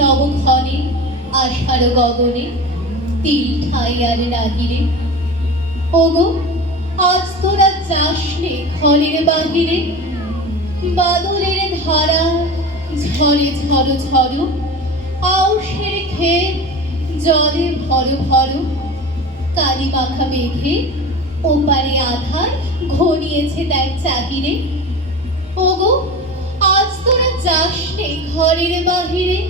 নবক্ষণে আষাঢ় গগনে তিল ঠাই আর নাহিরে। ওগো আজ তোরা যাসনে ঘরের বাহিরে, বাদলের ধারা ঝরে ঝড়ো ঝড়ো, আউশের ক্ষেত জলে ভরো ভরো, কালি মাখা মেঘে ওপারে আধার ঘনিয়েছে দেখ চাহিরে। ওগো আজ তোরা যাসনে ঘরের বাহিরে।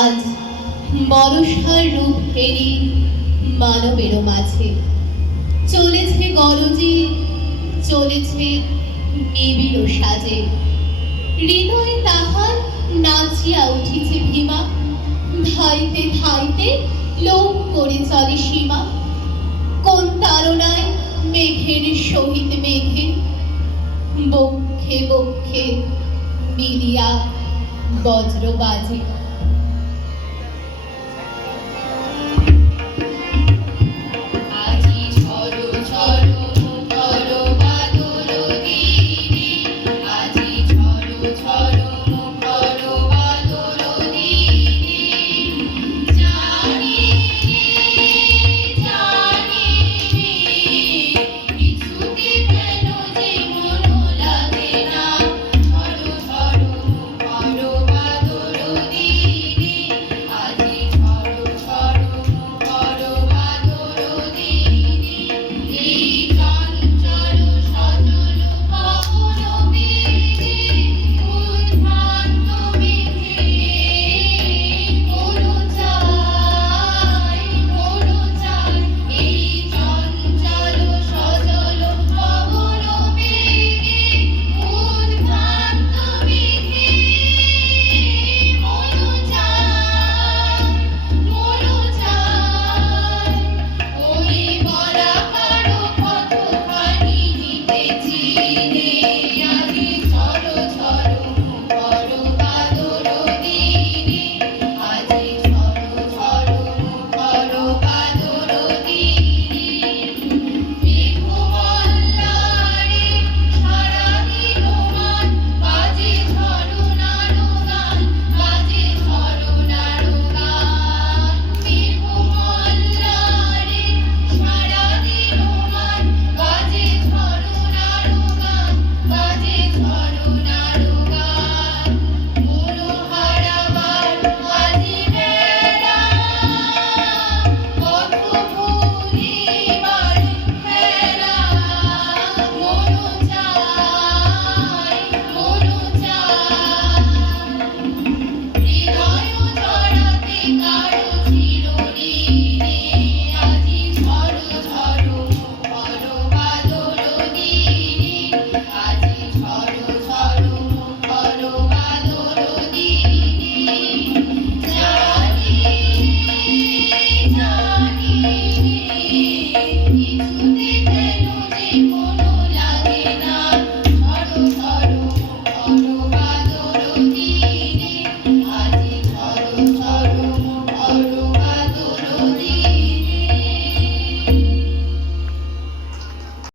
আজ বরষার রূপ ফেরি মানবের মাঝে, চলেছে গরজি, চলেছে নিবিড় সাজে। হৃদয়ে তাহার নাচিয়া উঠিছে ভীমা, ধাইতে ধাইতে লোক করে চলে সীমা। কোন তারনায় মেঘের সহিত মেঘে, বক্ষে বক্ষে মিলিয়া বজ্র বাজে।